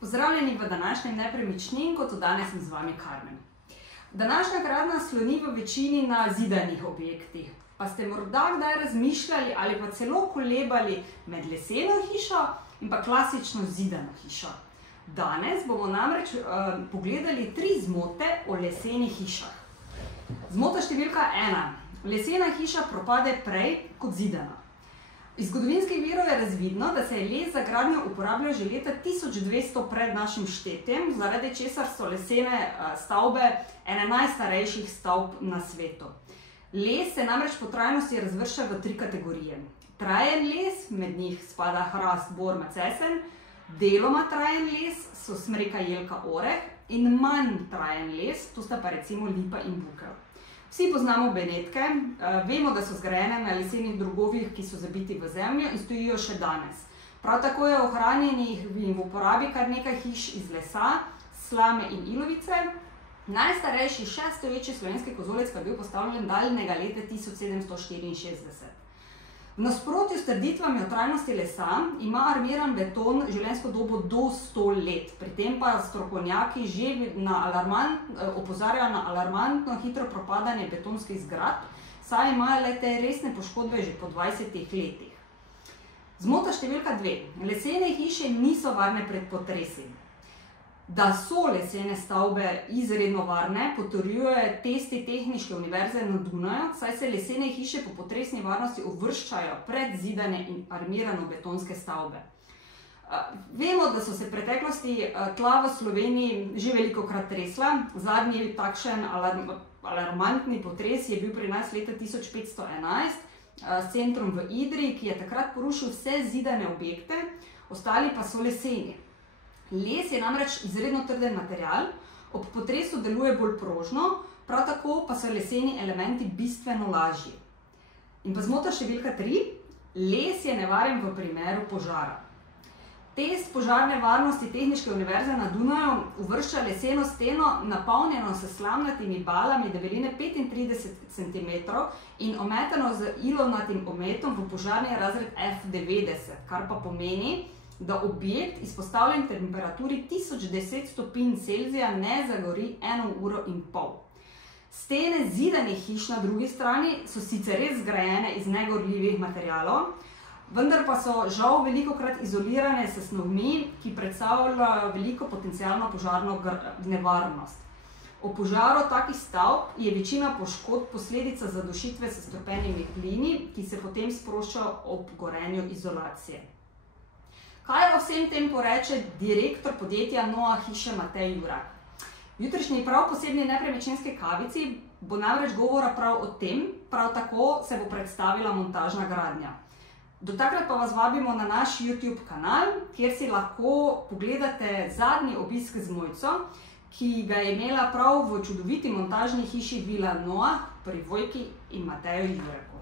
Pozdravljeni v današnjem Nepremičnin, kot danes sem z vami Karmen. Današnja gradnja sloni v večini na zidanih objektih. Pa ste morda kdaj razmišljali ali pa celo kolebali med leseno hišo in pa klasično zidano hišo. Danes bomo namreč pogledali 3 zmote o lesenih hišah. Zmota številka 1. Lesena hiša propade prej kot zidana. Iz zgodovinskih virov je razvidno, da se je les za gradnjo uporabljal že leta 1200 pred našim štetjem, zaradi česar so lesene stavbe ene najstarejših stavb na svetu. Les se namreč po trajnosti razvršča v 3 kategorije. Trajen les, med njih spada hrast, bor, macesen, deloma trajen les so smreka, jelka, oreh in manj trajen les, to sta pa recimo lipa in bukev. Vsi poznamo benetke, vemo, da so zgrajene na lesenih drogovih, ki so zabiti v zemljo in stojijo še danes. Prav tako je ohranjenih in v uporabi kar nekaj hiš iz lesa, slame in ilovice. Najstarejši še stoječi slovenski kozolec pa je bil postavljen daljnega leta 1764. V nasprotju s trditvami o trajnosti lesa ima armiran beton življenjsko dobo do 100 let. Pri tem pa strokovnjaki že opozarjajo na alarmantno hitro propadanje betonskih zgradb, saj imajo le te resne poškodbe že po 20 letih. Zmota številka 2. Lesene hiše niso varne pred potresi. Da so lesene stavbe izredno varne, potrjujejo testi Tehniške univerze na Dunaju, saj se lesene hiše po potresni varnosti uvrščajo pred zidane in armirano betonske stavbe. Vemo, da so se v preteklosti tla v Sloveniji že velikokrat tresla. Zadnji takšen alarmantni potres je bil pri nas leta 1511 s centrom v Idriji, ki je takrat porušil vse zidane objekte, ostali pa so leseni. Les je namreč izredno trden material, ob potresu deluje bolj prožno, prav tako pa so leseni elementi bistveno lažji. In pa zmota številka 3. Les je nevaren v primeru požara. Test požarne varnosti Tehniške univerze na Dunaju uvršča leseno steno, napolnjeno s slamnatimi balami debeline 35 cm in ometano z ilovnatim ometom v požarni razred F90, kar pa pomeni, da objekt izpostavljen temperaturi 1010 stopinj Celzija ne zagori 1,5 ure. Stene zidanih hiš na drugi strani so sicer res zgrajene iz negorljivih materialov, vendar pa so žal velikokrat izolirane s snovmi, ki predstavljajo veliko potencialno požarno nevarnost. Ob požaru takih stavb je večina poškodb posledica zadušitve s strupenimi plini, ki se potem sproščajo ob gorenju izolacije. Kaj o vsem tem poreče direktor podjetja Noa hiše Matej Jurak? V jutrišnji prav posebni nepremičninski kavici bo namreč govora prav o tem, prav tako se bo predstavila montažna gradnja. Do takrat pa vas vabimo na naš YouTube kanal, kjer si lahko pogledate zadnji obisk z Mojco, ki ga je imela prav v čudoviti montažni hiši Vila Noa pri Vojki in Mateju Juraku.